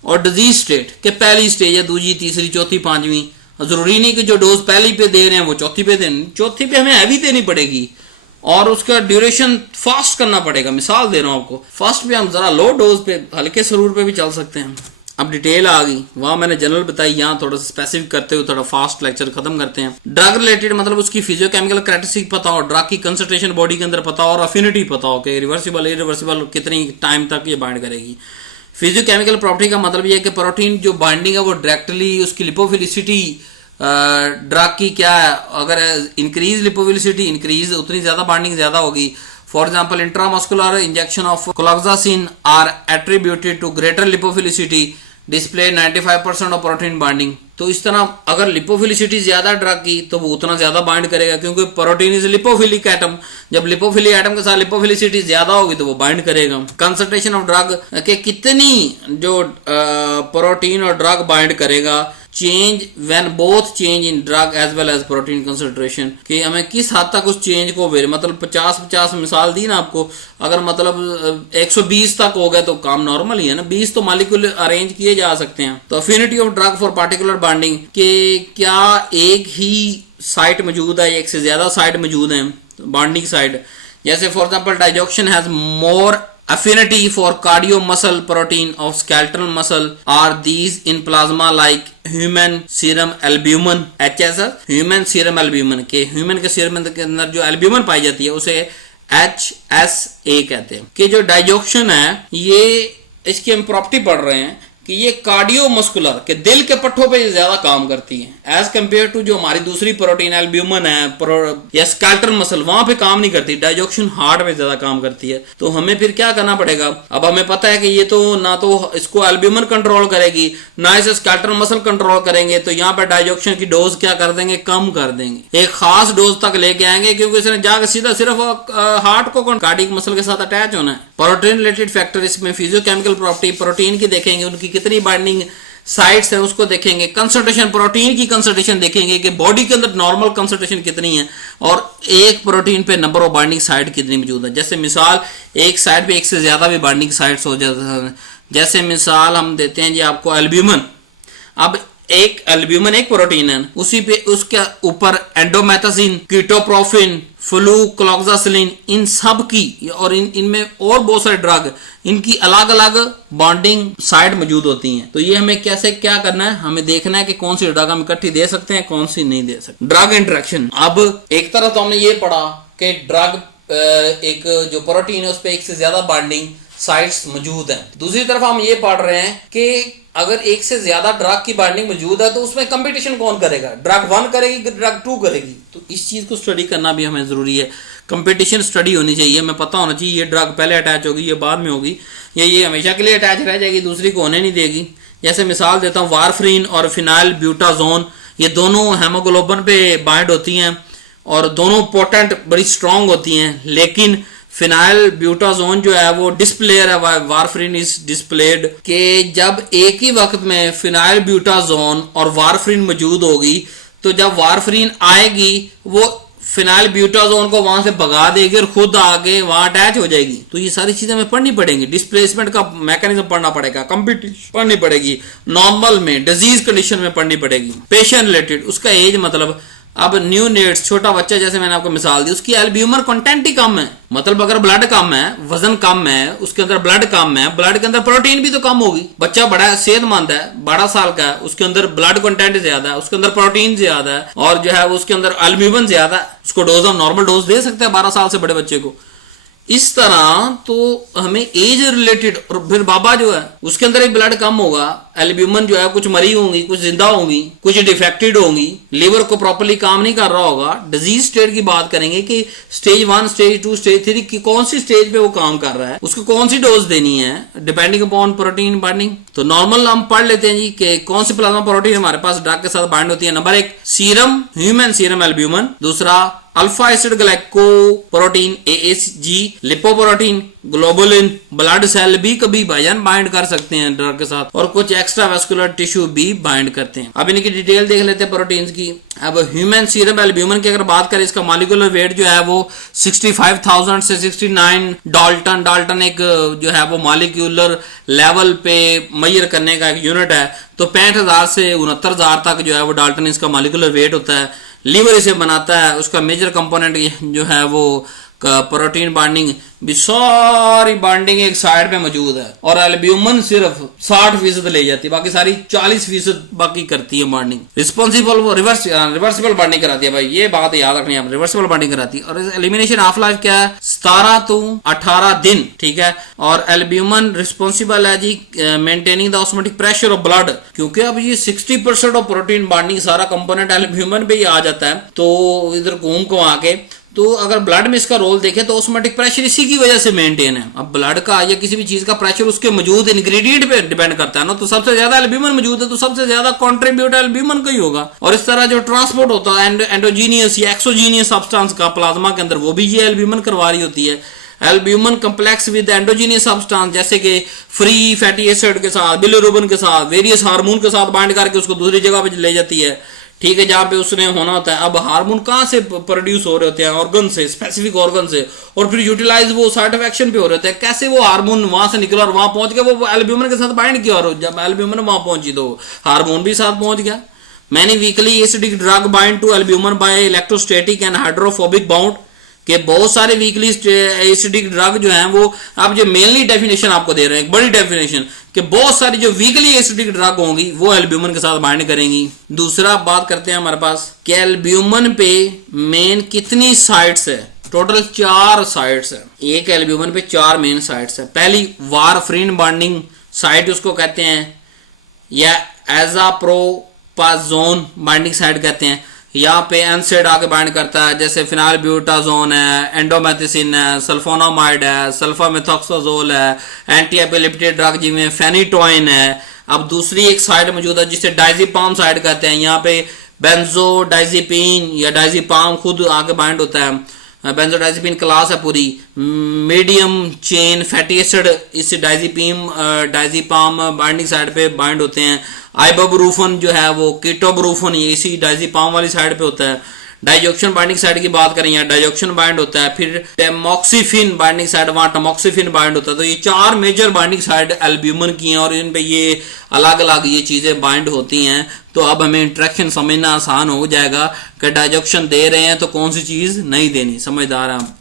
और डिजीज स्टेट के पहली स्टेज है, दूसरी, तीसरी, चौथी, 5वीं। जरूरी नहीं कि जो डोज पहली पे दे रहे हैं वो चौथी पे देनी, चौथी पे हमें हैवी देनी पड़ेगी और उसका ड्यूरेशन फास्ट करना पड़ेगा। मिसाल दे रहा हूं आपको, फर्स्ट पे हम जरा लो डोज पे हल्के सरूर पे भी चल सकते हैं। अब डिटेल आ गई, वहां मैंने जनरल बताई, यहाँ थोड़ा सा स्पेसिफिक करते हुए थोड़ा फास्ट लेक्चर खत्म करते हैं। ड्रग रिलेटेड मतलब उसकी फिजियोकेमिकल कैरेक्टरिस्टिक पता हो, ड्रग की कंसंट्रेशन बॉडी के अंदर पता हो और अफिनिटी पता हो कि रिवर्सिबल इरिवर्सिबल कितनी टाइम तक ये बाइंड करेगी। फिजियोकेमिकल प्रॉपर्टी का मतलब ये है कि प्रोटीन जो बाइंडिंग है वो डायरेक्टली उसकी लिपोफिलिसिटी ड्रग की क्या है, अगर इंक्रीज लिपोफिलिसिटी इंक्रीज उतनी ज्यादा बाइंडिंग ज्यादा होगी। For example intramuscular injection of cloxacillin are attributed to greater lipophilicity display 95% of protein binding. तो इस तरह अगर लिपोफिलिसिटी ज्यादा ड्रग की तो वो उतना ज्यादा बाइंड करेगा, क्योंकि प्रोटीन इज लिपोफिलिक एटम। जब लिपोफिलिक एटम के साथ लिपोफिलिसिटी ज्यादा होगी तो वो बाइंड करेगा। कंसंट्रेशन ऑफ ड्रग के कितनी जो प्रोटीन और ड्रग बाइंड करेगा, change when both change in drug as well as protein concentration, कि हमें किस हद तक उस चेंज को मतलब 50-50 मिसाल दी ना आपको, अगर मतलब 120 तक हो गए तो काम नॉर्मल ही है ना, 20 तो मॉलिक्यूल अरेंज किए जा सकते हैं। तो affinity of drug for particular binding, के क्या एक ही साइट मौजूद है, एक से ज्यादा साइट मौजूद है बाइंडिंग साइट। जैसे for example digoxin has more Affinity for cardio muscle protein of skeletal muscle are these in plasma like human serum albumin HSL, human serum albumin के ह्यूमन के सीरम के अंदर जो एल्ब्यूमिन पाई जाती है उसे HSA कहते हैं। कि जो डाइजोक्शन है ये इसकी हम प्रॉपर्टी पढ़ रहे हैं कि ये कार्डियो मस्कुलर के दिल के पट्टों पे ज्यादा काम करती है एज कंपेयर टू जो हमारी दूसरी प्रोटीन एल्ब्यूमिन है या स्केलेटल मसल, वहां पे काम नहीं करती। डाइजोक्शन हार्ट पे ज्यादा काम करती है। तो हमें फिर क्या करना पड़ेगा? अब हमें पता है कि ये तो ना तो इसको एल्ब्यूमिन कंट्रोल करेगी ना इसे स्केलेटल मसल कंट्रोल करेंगे, तो यहाँ पे डाइजोक्शन की डोज क्या कर देंगे? कम कर देंगे, एक खास डोज तक लेके आएंगे, क्योंकि इसने जाकर सीधा सिर्फ हार्ट को कार्डियक मसल के साथ अटैच होना है। प्रोटीन रिलेटेड फैक्टर इसमें फिजियोकेमिकल प्रॉपर्टी प्रोटीन की देखेंगे, उनकी कितनी बाइंडिंग साइट्स है उसको देखेंगे, कंसंट्रेशन प्रोटीन की कंसंट्रेशन देखेंगे कि बॉडी के अंदर नॉर्मल कंसंट्रेशन कितनी है और एक प्रोटीन पे नंबर ऑफ बाइंडिंग साइट कितनी मौजूद है। जैसे मिसाल एक साइड पे एक से ज्यादा भी बाइंडिंग साइट्स हो जाता है। जैसे मिसाल हम देते हैं जी आपको एल्ब्यूमिन। अब एक एल्ब्यूमिन एक प्रोटीन है, उसी पे उसके ऊपर एंडोमेथासिन, कीटोप्रोफिन, फ्लूक्लोक्सासिलिन, इन सब की और इनमें और बहुत सारे ड्रग, इनकी अलग अलग बॉन्डिंग साइट मौजूद होती हैं। तो ये हमें कैसे क्या करना है? हमें देखना है कि कौन सी ड्रग हम इकट्ठी दे सकते हैं, कौन सी नहीं दे सकते। Drug interaction. अब एक तरफ तो हमने ये पढ़ा कि ड्रग एक जो प्रोटीन है उस पर एक से ज्यादा बॉन्डिंग साइट्स मौजूद हैं। दूसरी तरफ हम ये पढ़ रहे हैं कि अगर एक से ज्यादा ड्रग की बाइंडिंग मौजूद है तो उसमें कंपटीशन कौन करेगा? ड्रग 1 करेगी, ड्रग 2 करेगी। तो इस चीज को स्टडी करना भी हमें जरूरी है। कंपटीशन स्टडी होनी चाहिए, हमें पता होना चाहिए ये ड्रग पहले अटैच होगी, ये बाद में होगी, या ये हमेशा के लिए अटैच रह जाएगी, दूसरी को होने नहीं देगी। जैसे मिसाल देता हूँ, वारफरीन और फिनाइल ब्यूटाजोन, ये दोनों हेमोग्लोबिन पे बाइंड होती हैं और दोनों पोटेंट बड़ी स्ट्रांग होती हैं, लेकिन फिनाइल ब्यूटाजोन जो है वो डिस्प्लेयर है, वारफरीन इज डिस्प्लेड। के जब एक ही वक्त में फिनाइल ब्यूटाजोन और वारफरीन मौजूद होगी तो जब वारफरीन आएगी वो फिनाइल ब्यूटाजोन को वहां से भगा देगी और खुद आगे वहां अटैच हो जाएगी। तो ये सारी चीजें हमें पढ़नी पड़ेंगी। डिस्प्लेसमेंट का मैकेनिज्म पढ़ना पड़ेगा, कंपटीशन पढ़नी पड़ेगी, नॉर्मल में डिजीज कंडीशन में पढ़नी पड़ेगी, पेशेंट रिलेटेड, उसका एज मतलब अब न्यू नेट्स छोटा बच्चा जैसे मैंने आपको मिसाल दी, उसकी एल्ब्यूमिन कंटेंट ही कम है, मतलब अगर ब्लड कम है, वजन कम है, उसके अंदर ब्लड कम है, ब्लड के अंदर प्रोटीन भी तो कम होगी। बच्चा बड़ा है, सेहतमंद है, 12 साल का है, उसके अंदर ब्लड कंटेंट ज्यादा है, उसके अंदर प्रोटीन ज्यादा है और जो है उसके अंदर एल्ब्यूमिन ज्यादा है, उसको डोज हम नॉर्मल डोज दे सकते हैं 12 साल से बड़े बच्चे को। इस तरह तो हमें एज रिलेटेड, और फिर बाबा जो है उसके अंदर एक ब्लड कम होगा, एल्ब्यूमिन जो है कुछ मरी होंगी, कुछ जिंदा होंगी, कुछ डिफेक्टेड होंगी, लिवर को प्रॉपर्ली काम नहीं कर रहा होगा। डिजीज स्टेट की बात करेंगे कि स्टेज 1, स्टेज 2, स्टेज 3 की कौन सी स्टेज पे वो काम कर रहा है, उसको कौन सी डोज देनी है डिपेंडिंग अपॉन प्रोटीन बाइंडिंग। तो नॉर्मल हम पढ़ लेते हैं जी कि कौन सी प्लाज्मा प्रोटीन हमारे पास ड्रग के साथ बाइंड होती है। Number 1 serum, human serum albumin. दूसरा alpha acid glycoprotein ASG, lipoprotein, globulin, blood cell भी कभी भाईजान बाइंड कर सकते हैं ड्रग के साथ, और कुछ एक्स्ट्रा वेस्कुलर टिश्यू भी बाइंड करते हैं। अब इनकी डिटेल देख लेते हैं प्रोटीन्स की। अब ह्यूमन सीरम एल्ब्यूमिन की अगर बात करें, इसका मॉलिक्यूलर वेट जो है वो 65,000 से 69 डाल्टन। डाल्टन एक जो है वो मॉलिक्यूलर लेवल पे मेजर करने का एक यूनिट है। तो 65,000 से 69,000 तक जो है वो डाल्टन इसका मॉलिक्यूलर वेट होता है। लीवर इसे बनाता है, उसका मेजर कंपोनेंट जो है वो प्रोटीन बाइंडिंग भी सारी बाइंडिंग एक साइड पे मौजूद है, और एल्ब्यूमिन सिर्फ 60% ले जाती है, बाकी सारी 40% बाकी करती है बाइंडिंग। रिस्पॉन्सिबल रिवर्सिबल बाइंडिंग कराती है भाई, ये बात याद रखनी है, रिवर्सिबल बाइंडिंग कराती है। और एलिमिनेशन ऑफ लाइफ क्या है? 17 to 18 दिन, ठीक है। और एल्ब्यूमिन रिस्पॉन्सिबल है जी maintaining the osmotic pressure of blood, क्योंकि अब ये 60% ऑफ प्रोटीन बाइंडिंग सारा कंपोनेंट एल्ब्यूमिन पे ही आ जाता है। तो इधर घूम घुमा के तो अगर ब्लड में इसका रोल देखें तो ऑस्मोटिक प्रेशर इसी की वजह से मेंटेन है। अब ब्लड का या किसी भी चीज का प्रेशर उसके मौजूद इंग्रेडिएंट पे डिपेंड करता है ना, तो सबसे ज्यादा एल्ब्यूमिन मौजूद है तो सबसे ज्यादा कंट्रीब्यूट एल्ब्यूमिन का ही होगा। और इस तरह जो ट्रांसपोर्ट होता है एंडोजीनियस या एक्सोजीनियस सब्सटेंस का प्लाज्मा के अंदर, वो भी ये एल्ब्यूमिन करवा रही होती है। Albumin complex with endogenous substance जैसे कि फ्री फैटी एसिड के साथ, बिलिरुबिन के साथ, वेरियस हार्मोन के साथ बाइंड करके उसको दूसरी जगह पे ले जाती है, ठीक है, जहां पे उसने होना होता है। अब हार्मोन कहां से प्रोड्यूस हो रहे होते हैं? ऑर्गन से, स्पेसिफिक ऑर्गन से, और फिर यूटिलाइज वो साइट ऑफ एक्शन पे हो रहे होते हैं। कैसे वो हार्मोन वहां से निकला और वहां पहुंच गया, वो एल्ब्यूमिन के साथ बाइंड किया, और जब एल्ब्यूमिन वहां पहुंची तो हार्मोन भी साथ पहुंच गया। Many weakly acidic drug bind to albumin by electrostatic and hydrophobic bound, कि बहुत सारे वीकली एसिडिक ड्रग जो हैं वो, अब जो मेनली डेफिनेशन आपको दे रहे हैं, एक बड़ी डेफिनेशन, कि बहुत सारी जो वीकली एसिडिक ड्रग होंगी वो एल्ब्यूमिन के साथ बाइंड करेंगी। दूसरा बात करते हैं हमारे पास कि एल्ब्यूमिन पे मेन कितनी साइट्स है, टोटल 4 साइट्स है। एक एल्ब्यूमिन पे 4 मेन साइट्स है। पहली वारफ्रीन बाइंडिंग साइट उसको कहते हैं, या एजाप्रोपाजोन बाइंडिंग साइट कहते हैं। यहाँ पे एनसेड आके बाइंड करता है, जैसे फिनाइल ब्यूटाजोन है, एंडोमेथिसिन है, सल्फोनामाइड है, सल्फामेथॉक्साजोल है, एंटी एपिलेप्टिक ड्रग जिसमें फेनिटोइन है। अब दूसरी एक साइड मौजूद है जिसे डाइजीपाम साइड कहते हैं। यहाँ पे बेंजोडाइजीपीन या डाइजीपाम खुद आके बाइंड होता है। बेंजोडाइजीपीन क्लास है पूरी, मीडियम चेन फैटी एसिड इस डाइजीपाम बाइंडिंग साइड पे बाइंड होते हैं। आइबोब्रूफन जो है वो कीटोब्रूफन ये इसी डाइजीपाम वाली साइड पे होता है। डाइजोक्सिन बाइंडिंग साइड की बात करें, यहाँ डाइजोक्सिन बाइंड होता है। फिर टेमोक्सिफिन बाइंडिंग साइड, वहां टमोक्सिफिन बाइंड होता है। तो ये 4 मेजर बाइंडिंग साइड एल्ब्यूमिन की हैं और इन पे ये अलग अलग ये चीजें बाइंड होती हैं। तो अब हमें इंट्रैक्शन समझना आसान हो जाएगा कि डाइजोक्सिन दे रहे हैं तो कौन सी चीज नहीं देनी, समझदार हैं आप।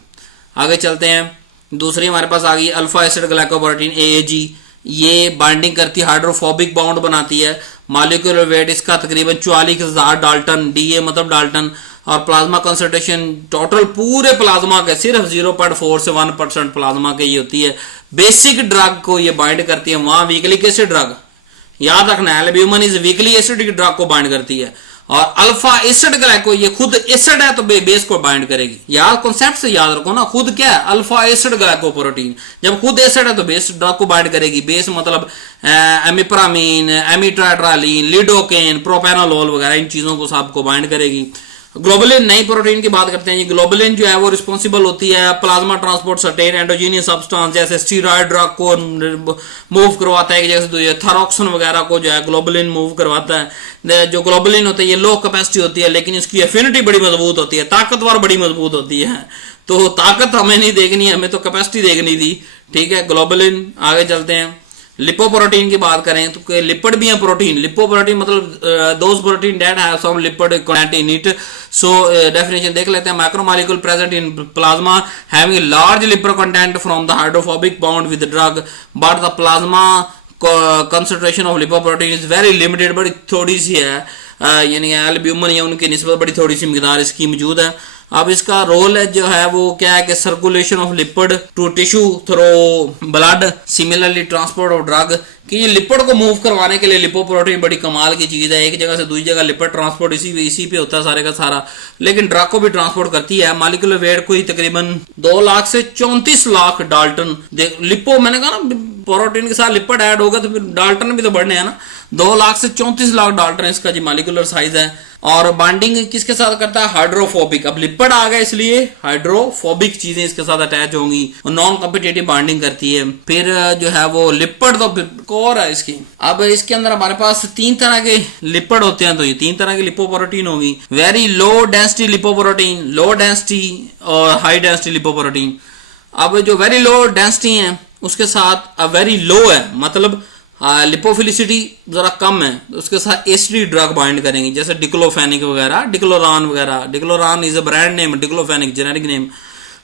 आगे चलते हैं। दूसरी हमारे पास आ गई अल्फा एसिड ग्लाइकोप्रोटीन AAG। ये बाइंडिंग करती है, हाइड्रोफोबिक बाउंड बनाती है। मॉलिक्यूलर वेट इसका तकरीबन 44,000 डाल्टन, DA मतलब डाल्टन। और प्लाज्मा कंसंट्रेशन टोटल पूरे प्लाज्मा के सिर्फ 0.4 से 1% प्लाज्मा के ये होती है। बेसिक ड्रग को ये बाइंड करती है। वहां वीकली एसिड ड्रग याद रखना, albumin is weekly acidic drug को बाइंड करती है। और अल्फा एसिड ग्लाइको ये खुद एसिड है तो बेस को बाइंड करेगी। यार कॉन्सेप्ट से याद रखो ना, खुद क्या है, अल्फा एसिड ग्लाइकोप्रोटीन। जब खुद एसिड है तो बेस ड्रग को बाइंड करेगी। बेस मतलब एमिप्रामीन, एमिट्राइट्रालीन, लिडोकेन, प्रोपेनोलोल वगैरह इन चीजों को सबको बाइंड करेगी। ग्लोबुलिन नई प्रोटीन की बात करते हैं। ये ग्लोबुलिन जो है वो रिस्पॉन्सिबल होती है plasma transport certain endogenous substance जैसे स्टीरॉयड ड्रग को मूव करवाता है, जैसे थायरोक्सिन वगैरह को जो है ग्लोबुलिन मूव करवाता है। जो ग्लोबुलिन होता है ये लो कैपेसिटी होती है लेकिन इसकी एफिनिटी बड़ी मजबूत होती है, ताकतवर बड़ी मजबूत होती है। तो ताकत हमें नहीं देखनी है, हमें तो कैपेसिटी देखनी थी, ठीक है। ग्लोबुलिन। आगे चलते हैं। लिपोप्रोटीन की बात करें तो लिपिड भी है प्रोटीन। लिपोप्रोटीन मतलब those protein that have some lipid content in it. So definition देख लेते हैं। Macromolecule present in plasma having large lipid content from the hydrophobic bound with drug but the plasma concentration of lipoprotein is very limited, बड़ी थोड़ी सी है, यानी एल्ब्यूमिन या उनकी निस्बत बड़ी थोड़ी सी मिकदार इसकी मौजूद है। अब इसका रोल है जो है वो क्या है कि circulation of lipid to tissue through blood, similarly transport of drug, कि ये लिपिड को मूव करवाने के लिए लिपोप्रोटीन बड़ी कमाल की चीज है। एक जगह से दूसरी जगह लिपिड ट्रांसपोर्ट इसी पे होता है सारे का सारा, लेकिन ड्रग को भी ट्रांसपोर्ट करती है। मॉलिक्यूलर वेट कोई तकरीबन 2 लाख से 34 लाख डाल्टन। लिपो मैंने कहा ना प्रोटीन के साथ लिपिड ऐड होगा तो फिर डाल्टन भी तो बढ़ने हैं ना। 2 लाख से 34 लाख डाल्टन इसका जो मॉलिक्यूलर साइज है। और बाइंडिंग किसके साथ करता है, हाइड्रोफोबिक। अब लिपिड आ गया इसलिए हाइड्रोफोबिक चीजें इसके साथ अटैच होंगी और नॉन कॉम्पिटिटिव बाइंडिंग करती है। फिर जो है वो लिपिड तो और है इसकी। अब इसके अंदर हमारे पास 3 तरह के लिपिड होते हैं, तो ये 3 तरह की लिपोप्रोटीन होगी। Very low density lipoprotein, low density और हाई डेंसिटी लिपोप्रोटीन। अब जो वेरी लो डेंसिटी है उसके साथ वेरी लो है, मतलब लिपोफिलिसिटी जरा कम है, उसके साथ एसिडिक ड्रग बाइंड करेंगे जैसे डिक्लोफेनिक वगैरह, डिक्लोरान वगैरह। डिक्लोरान is a brand name, diclofenac generic name.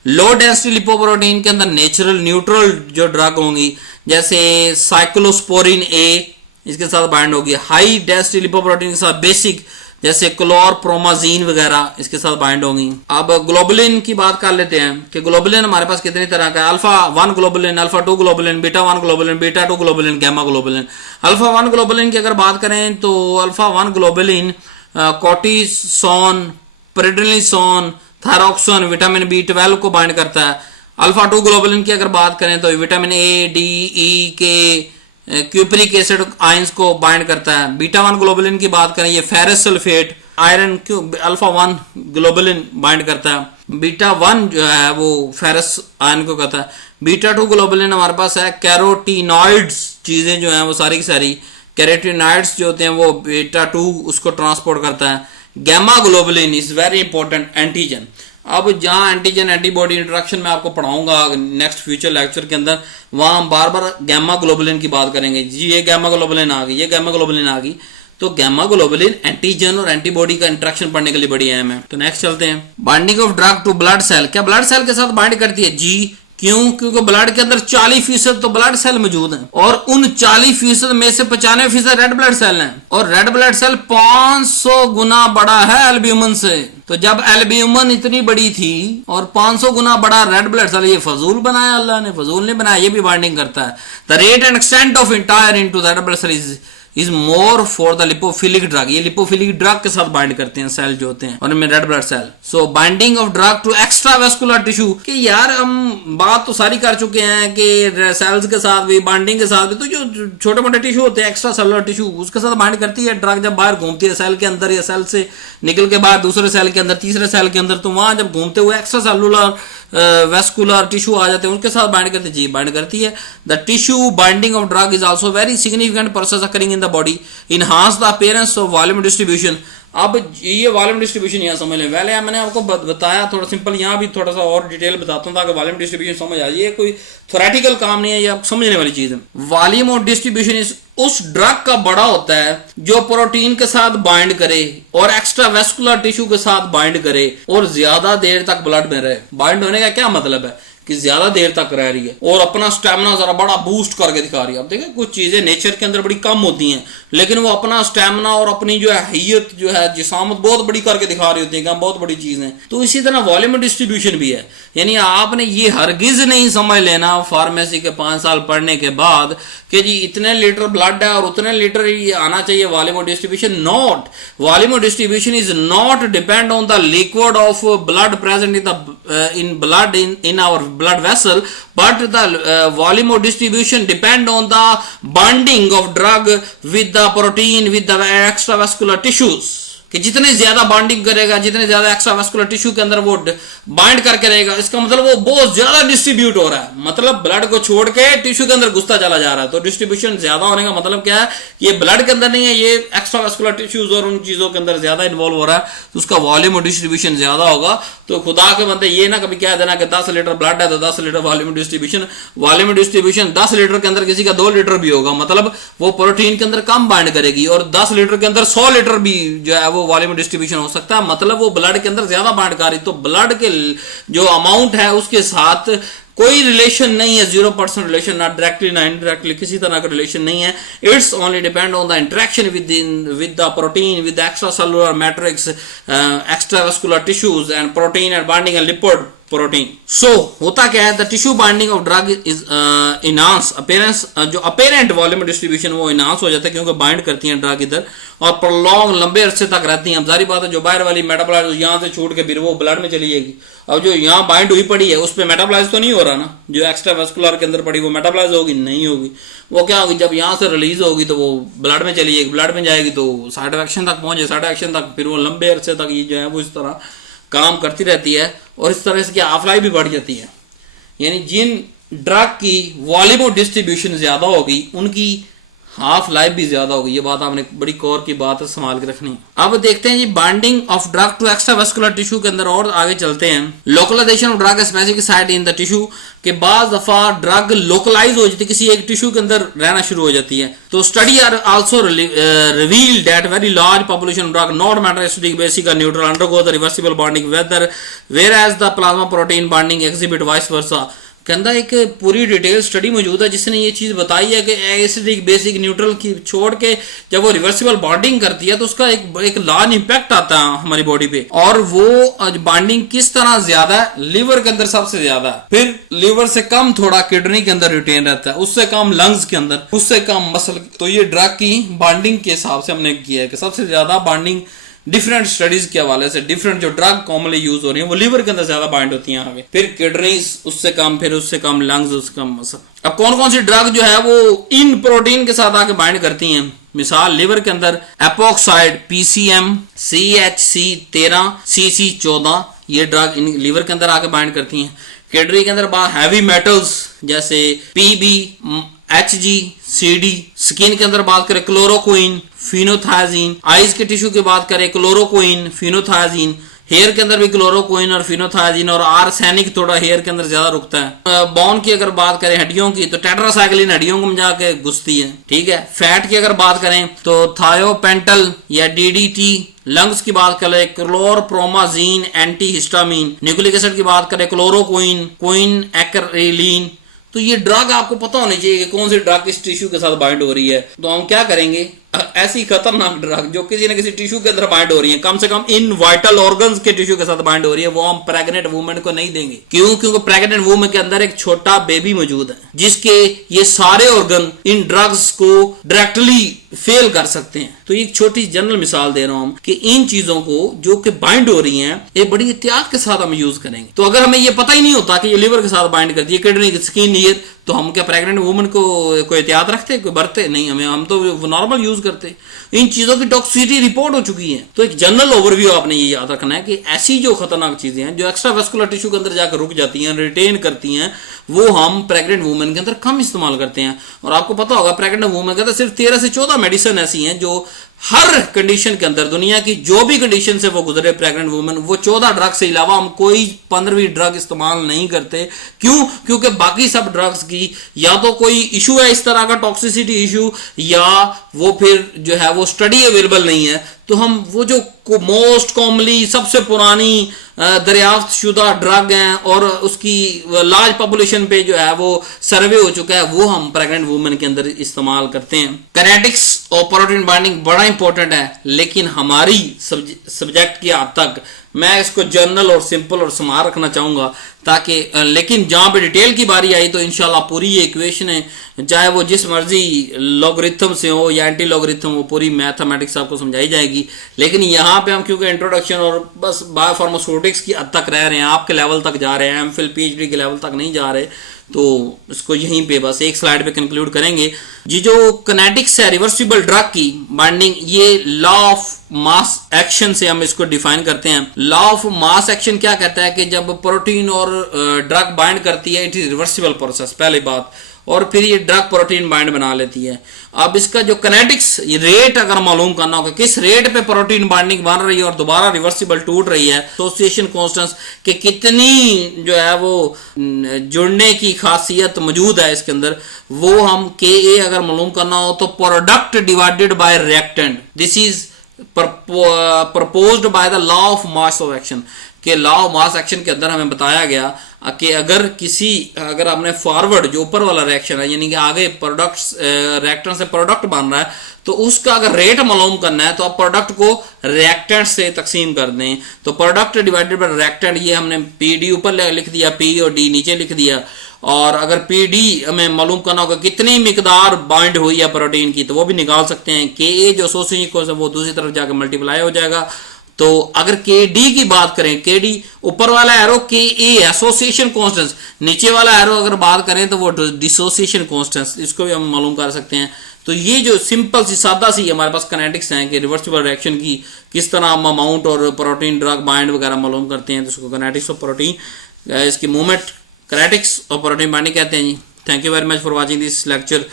Low density lipoprotein के अंदर नेचुरल न्यूट्रल जो ड्रग होंगी जैसे साइक्लोस्पोरिन A इसके साथ बाइंड होगी। हाई डेंसिटी लिपोप्रोटीन के साथ बेसिक जैसे क्लोरप्रोमाजीन वगैरह इसके साथ बाइंड होंगी। अब ग्लोबुलिन की बात कर लेते हैं कि ग्लोबुलिन हमारे पास कितनी तरह का है। Alpha 1 globulin, alpha 2 globulin, beta 1 globulin, beta 2 globulin, gamma globulin. Alpha 1 globulin की अगर बात करें तो alpha 1 globulin cortisone, prednisone, thyroxine, vitamin B12 को बाइंड करता है। अल्फा 2 ग्लोबुलिन की अगर बात करें तो vitamin A, D, E, K, cupric acid ions को बाइंड करता है। बीटा 1 ग्लोबुलिन की बात करें ये ferrous sulphate, iron alpha 1 globulin bind करता है। बीटा 1 जो है वो फेरस आयन को कहता है। बीटा 2 ग्लोबुलिन हमारे पास है कैरोटीनॉइड्स, चीजें जो हैं वो सारी की सारी कैरोटीनॉइड्स जो होते हैं वो बीटा 2 उसको ट्रांसपोर्ट करता है। Gamma globulin is very important antigen. अब जहां एंटीजन एंटीबॉडी इंटरेक्शन में आपको पढ़ाऊंगा नेक्स्ट फ्यूचर लेक्चर के अंदर, वहां हम बार बार गैमा ग्लोबुलिन की बात करेंगे। जी ये गैमा ग्लोबुलिन आ गई, ये गैमा ग्लोबुलिन आ गई। तो गैमा ग्लोबुलिन एंटीजन और एंटीबॉडी का इंटरेक्शन पढ़ने के लिए बड़ी अहम है। तो नेक्स्ट चलते हैं, binding of drug to blood cell. क्या ब्लड सेल के साथ बाइंड करती है? जी। क्यों? क्योंकि ब्लड के अंदर 40% तो ब्लड सेल मौजूद हैं और उन 40% में से 95% रेड ब्लड सेल हैं और रेड ब्लड सेल 500 गुना बड़ा है एल्ब्यूमिन से। तो जब एल्ब्यूमिन इतनी बड़ी थी और 500 गुना बड़ा रेड ब्लड सेल, ये फजूल बनाया अल्लाह ने? फजूल नहीं बनाया, ये भी बाइंडिंग करता है। The rate and extent of entire into the red blood cell is more for the lipophilic drug. ये लिपोफिलिक ड्रग के साथ बाइंड करते हैं सेल जो होते हैं और इनमें red blood cell. So binding of drug to extra vascular tissue, कि यार हम बात तो सारी कर चुके हैं कि सेल्स के साथ भी, बाइंडिंग के साथ भी, तो जो छोटे मोटे टिश्यू होते हैं एक्स्ट्रा सेलुलर टिश्यू उसके साथ बाइंड करती है ड्रग। जब बाहर घूमती है सेल के अंदर या सेल से निकल के बाहर दूसरे सेल के अंदर, तीसरे सेल के अंदर, तो वहां जब घूमते हुए एक्स्ट्रा सेलुलर वेस्कुलर टिश्यू आ जाते हैं उसके साथ बाइंड करती है। जी बाइंड करती है। The tissue binding of drug is also very significant process occurring in the body, enhance the appearance of volume distribution. अब ये वॉल्यूम डिस्ट्रीब्यूशन यहाँ समझ लें। पहले मैंने आपको बताया थोड़ा सिंपल, यहाँ भी थोड़ा सा और डिटेल बताता हूँ ताकि वॉल्यूम डिस्ट्रीब्यूशन समझ आ जाए। ये कोई थ्योरेटिकल काम नहीं है, ये आप समझने वाली चीज है। वॉल्यूम ऑफ डिस्ट्रीब्यूशन इज उस ड्रग का बड़ा होता है जो प्रोटीन के साथ बाइंड करे और एक्स्ट्रा वेस्कुलर टिश्यू के साथ बाइंड करे और ज्यादा देर तक ब्लड में रहे। बाइंड होने का क्या मतलब है? कि ज्यादा देर तक रह रही है और अपना स्टेमिना जरा बड़ा बूस्ट करके दिखा रही है। अब देखिए कुछ चीजें नेचर के अंदर बड़ी कम होती हैं लेकिन वो अपना स्टेमिना और अपनी जो है हैयत जो है जिसामत बहुत बड़ी करके दिखा रही होती है कि हम बहुत बड़ी चीज है। तो इसी तरह वॉल्यूम डिस्ट्रीब्यूशन भी है। यानी आपने ये हरगिज नहीं समझ लेना फार्मेसी के 5 साल पढ़ने के बाद कि जी इतने लीटर ब्लड है और उतने लीटर ये आना चाहिए volume distribution. Not, volume distribution is not depend on the liquid of blood present in blood in our blood vessel, but the volume of distribution depend on the bonding of drug with the protein with the extravascular tissues। कि जितने ज्यादा बॉन्डिंग करेगा, जितने ज्यादा एक्स्ट्रा वेस्कुलर टिश्यू के अंदर वो बाइंड करके रहेगा, इसका मतलब वो बहुत ज्यादा डिस्ट्रीब्यूट हो रहा है, मतलब ब्लड को छोड़ के टिश्यू के अंदर घुसता चला जा रहा है। तो डिस्ट्रीब्यूशन ज्यादा होने का मतलब क्या है? ये ब्लड के अंदर नहीं है, ये एक्स्ट्रा वेस्कुलर टिश्यूज और उन चीजों के अंदर ज्यादा इन्वॉल्व हो रहा है, तो उसका वॉल्यूम डिस्ट्रीब्यूशन ज्यादा होगा। तो खुदा के बंदे ये ना कभी कह देना कि 10 लीटर ब्लड है तो 10 litre volume distribution. Volume distribution 10 litre के अंदर किसी का 2 लीटर भी होगा, मतलब वो प्रोटीन के अंदर कम बाइंड करेगी, और 10 लीटर के अंदर 100 लीटर भी जो है वो वॉल्यूम डिस्ट्रीब्यूशन हो सकता है, मतलब वो ब्लड के अंदर ज्यादा बाइंड कर रही। तो ब्लड के जो अमाउंट है उसके साथ कोई रिलेशन नहीं है, 0% रिलेशन, ना डायरेक्टली ना इनडायरेक्टली, किसी तरह का रिलेशन नहीं है। It's only depend on the interaction with the protein, with extra cellular matrix, extra vascular tissues and protein and binding and lipid protein. So होता क्या है? The tissue binding of drug is enhance appearance, जो अपेरेंट वॉल्यूम डिस्ट्रीब्यूशन वो इनहांस हो जाता है क्योंकि बाइंड करती हैं ड्रग इधर और प्रोलॉन्ग लंबे अरसे तक रहती हैं। अब जारी बात है जो बाहर वाली मेटाबॉलाइज यहाँ से छूट के फिर वो ब्लड में चली जाएगी। अब जो यहाँ बाइंड हुई पड़ी है उस पर मेटाबॉलाइज तो नहीं हो रहा ना, जो एक्स्ट्रा वेस्कुलर के अंदर पड़ी वो मेटाबॉलाइज होगी नहीं होगी। वो क्या होगी? जब यहाँ से रिलीज होगी तो वो ब्लड में चली जाएगी, ब्लड में जाएगी तो साइड एक्शन तक पहुंचे, साइड एक्शन तक फिर वो लंबे अरसे तक ये जो है वो इस तरह काम करती रहती है और इस तरह इसकी हाफ लाइफ भी बढ़ जाती है। यानी जिन ड्रग की वॉल्यूम डिस्ट्रीब्यूशन ज्यादा होगी उनकी हाफ लाइफ भी ज्यादा होगी। ये बात आपने बड़ी कौर की बात है, संभाल के रखनी है। अब देखते हैं जी binding of drug to extra vascular tissue के अंदर और आगे चलते हैं। Localization of drug specific site in the tissue, के बाद दफा ड्रग लोकलाइज हो जाती है, किसी एक टिश्यू के अंदर रहना शुरू हो जाती है। तो study are also reveal that very large population of drug not matter acidic basic neutral undergo the reversible bonding whether where as the plasma protein bonding exhibit vice versa. कहता एक पूरी डिटेल स्टडी मौजूद है जिसने ये चीज बताई है कि एसिडिक बेसिक न्यूट्रल की छोड़ के जब वो रिवर्सिबल बॉन्डिंग करती है तो उसका एक लार्ज इंपैक्ट आता है हमारी बॉडी पे। और वो बॉन्डिंग किस तरह ज्यादा है? लिवर के अंदर सबसे ज्यादा है, फिर लिवर से कम थोड़ा किडनी के अंदर रिटेन रहता है, उससे कम लंग्स के अंदर, उससे कम मसल। तो ये ड्रग की बॉन्डिंग के हिसाब से हमने किया है कि सबसे ज्यादा बॉन्डिंग डिफरेंट स्टडीज के हवाले से डिफरेंट जो ड्रग कॉमनली यूज हो रही है वो लिवर के अंदर ज्यादा बाइंड होती हैं आगे, फिर किडनीज उससे कम, फिर उससे कम लंग्स, उससे कम मसल। अब कौन कौन सी ड्रग जो है वो इन प्रोटीन के साथ आके बाइंड करती हैं? मिसाल लिवर के अंदर एपोक्साइड PCM, CHC13, CC14 ये ड्रग इन लिवर के अंदर आके बाइंड करती हैं। किडनी के अंदर हैवी मेटल्स जैसे PB, HG, CD। स्किन के अंदर बात करें क्लोरोक्विन, फिनोथायाजीन। आइज के टिश्यू की बात करें क्लोरोक्विन, फिनोथायाजीन। हेयर के अंदर भी क्लोरोक्विन और फिनोथायाजीन और आर्सेनिक थोड़ा हेयर के अंदर ज्यादा रुकता है। बोन की अगर बात करें, हड्डियों की, तो टेट्रासाइक्लिन हड्डियों को जाके घुसती है, ठीक है। फैट की अगर बात करें तो थायोपेंटल या डीडीटी। लंग्स की बात करें क्लोरप्रोमाजीन एंटीहिस्टामीन। न्यूक्लिक एसिड की बात करें क्लोरोक्विन, क्विन एक्रेलिन। तो ये ड्रग आपको पता होनी चाहिए कि कौन सी ड्रग किस टिश्यू के साथ बाइंड हो रही है। तो हम क्या करेंगे, ऐसी खतरनाक ड्रग जो किसी न किसी टिश्यू के अंदर बाइंड हो रही है, कम से कम इन वाइटल ऑर्गन्स के टिश्यू के साथ बाइंड हो रही है, वो हम प्रेग्नेंट वुमेन को नहीं देंगे। क्यों? क्योंकि प्रेग्नेंट वुमेन के अंदर एक छोटा बेबी मौजूद है जिसके ये सारे ऑर्गन इन ड्रग्स को डायरेक्टली फेल कर सकते हैं। तो एक छोटी जनरल मिसाल दे रहा हूं कि इन चीजों को जो कि बाइंड हो रही हैं, ये बड़ी एहतियात के साथ हम यूज करेंगे। तो अगर हमें ये पता ही नहीं होता कि ये लिवर के साथ बाइंड करती है, किडनी, स्किन, ईयर, तो हम क्या प्रेग्नेंट वुमन को कोई एहतियात रखते, कोई बरते नहीं? हम तो नॉर्मल यूज करते। इन चीजों की टॉक्सिसिटी रिपोर्ट हो चुकी है। तो एक जनरल ओवरव्यू आपने ये याद रखना है कि ऐसी जो खतरनाक चीजें हैं जो एक्स्ट्रा वेस्कुलर टिश्यू के अंदर जाकर रुक जाती हैं, रिटेन करती हैं, वो हम प्रेग्नेंट वुमेन के अंदर कम इस्तेमाल करते हैं। और आपको पता होगा प्रेग्नेंट वुमेन के अंदर सिर्फ 13 से 14 मेडिसिन ऐसी हैं जो हर कंडीशन के अंदर, दुनिया की जो भी कंडीशन से वो गुजरे प्रेग्नेंट वुमेन, वो 14 ड्रग से अलावा हम कोई 15वीं ड्रग इस्तेमाल नहीं करते। क्यों? क्योंकि बाकी सब ड्रग्स की या तो कोई इशू है इस तरह का टॉक्सिसिटी इशू, या वो फिर जो है वो स्टडी अवेलेबल नहीं है। तो हम वो जो मोस्ट कॉमनली सबसे पुरानी दरियाफ्त शुदा ड्रग हैं और उसकी लार्ज पॉपुलेशन पे जो है वो सर्वे हो चुका है, वो हम प्रेग्नेंट वुमेन के अंदर इस्तेमाल करते हैं। कैनेटिक्स और प्रोटीन बाइंडिंग बड़ा इंपॉर्टेंट है, लेकिन हमारी सब्जेक्ट की हद तक मैं इसको जनरल और सिंपल और स्मार्ट रखना चाहूंगा, ताकि लेकिन जहां पे डिटेल की बारी आई तो इंशाल्लाह पूरी ये इक्वेशन है, चाहे वो जिस मर्जी लॉगरिथम से हो या एंटी लॉगरिथम, वो पूरी मैथमेटिक्स आपको समझाई जाएगी। लेकिन यहाँ पे हम क्योंकि इंट्रोडक्शन और बस बायोफार्मास्यूटिक्स की हद तक रह रहे हैं, आपके लेवल तक जा रहे हैं, एमफिल पीएचडी के लेवल तक नहीं जा रहे, तो इसको यहीं पे बस एक स्लाइड पे कंक्लूड करेंगे। जी जो किनेटिक्स है रिवर्सिबल ड्रग की बाइंडिंग, ये लॉ ऑफ मास एक्शन से हम इसको डिफाइन करते हैं। लॉ ऑफ मास एक्शन क्या कहता है कि जब प्रोटीन और ड्रग बाइंड करती है, इट इज रिवर्सिबल प्रोसेस, पहली बात, और फिर ये ड्रग प्रोटीन बाइंड बना लेती है। अब इसका जो किनेटिक्स रेट अगर मालूम करना होगा, किस रेट पे प्रोटीन बाइंडिंग बन रही है और दोबारा रिवर्सिबल टूट रही है, एसोसिएशन कांस्टेंट्स के कितनी जो है वो जुड़ने की खासियत मौजूद है इसके अंदर, वो हम Ka अगर मालूम करना हो तो product divided by reactant, this is proposed by the law of mass of action. के लॉ ऑफ मास एक्शन के अंदर हमें बताया गया कि अगर हमने फॉरवर्ड जो ऊपर वाला रिएक्शन है, यानी कि आगे प्रोडक्ट रिएक्टेंट से प्रोडक्ट बन रहा है, तो उसका अगर रेट मालूम करना है तो आप प्रोडक्ट को रिएक्टेंट से तकसीम कर दें। तो प्रोडक्ट डिवाइडेड बाय रिएक्टेंट, ये हमने पीडी ऊपर लिख दिया, पी और डी नीचे लिख दिया। और अगर पीडी हमें मालूम करना होगा कितनी मिकदार बाइंड हुई है प्रोटीन की, तो वो भी निकाल सकते हैं। के जो एसोसिएशन वो दूसरी तरफ जाकर मल्टीप्लाई हो जाएगा। तो अगर के डी की बात करें, के डी ऊपर वाला एरो के ए एसोसिएशन कांस्टेंट्स, नीचे वाला एरो अगर बात करें तो वो डिसोसिएशन कांस्टेंट्स, इसको भी हम मालूम कर सकते हैं। तो ये जो सिंपल सी सादा सी हमारे पास किनेटिक्स हैं कि रिवर्सिबल रिएक्शन की किस तरह हम अमाउंट और प्रोटीन ड्रग बाइंड वगैरह मालूम करते हैं, तो इसको किनेटिक्स ऑफ प्रोटीन, इसकी मूवमेंट किनेटिक्स और प्रोटीन बाइंडिंग कहते हैं जी। Thank you very much for watching this lecture.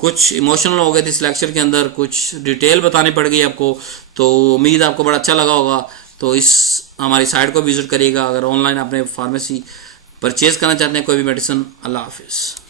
कुछ इमोशनल हो गए थे इस लेक्चर के अंदर, कुछ डिटेल बतानी पड़ गई आपको, तो उम्मीद आपको बड़ा अच्छा लगा होगा। तो इस हमारी साइट को विजिट करिएगा अगर ऑनलाइन आपने फार्मेसी परचेज करना चाहते हैं कोई भी मेडिसिन। अल्लाह हाफिज़।